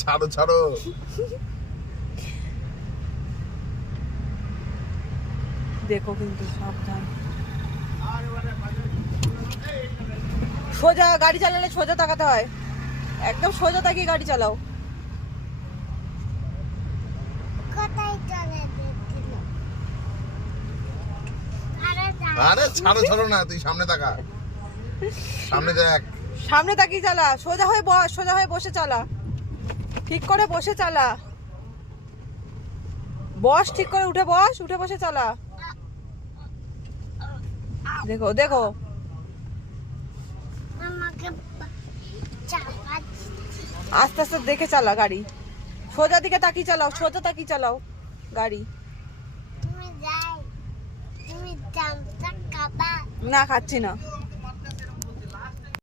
ছাড়ো ছাড়ো। দেখো কিন্তু সাবধান। সোজা গাড়ি চালালে সোজা তাকাতে হয়, একদম সোজা তাকিয়ে গাড়ি চালাও। আরে ছাড়ো ছাড়ো না, তুই সামনে তাকা, সামনে দেখ। সামনে তাকিয়ে চালা, সোজা হয়ে বস, সোজা হয়ে বসে চালা, ঠিক করে বসে চালা, বস ঠিক করে, উঠে বস, উঠে বসে চালা। দেখো দেখো আস্তে আস্তে দেখে চালা গাড়ি, সোজা দিকে তাকিয়ে চালাও, সোজা তাকিয়ে চালাও গাড়ি। না খাচ্ছি না।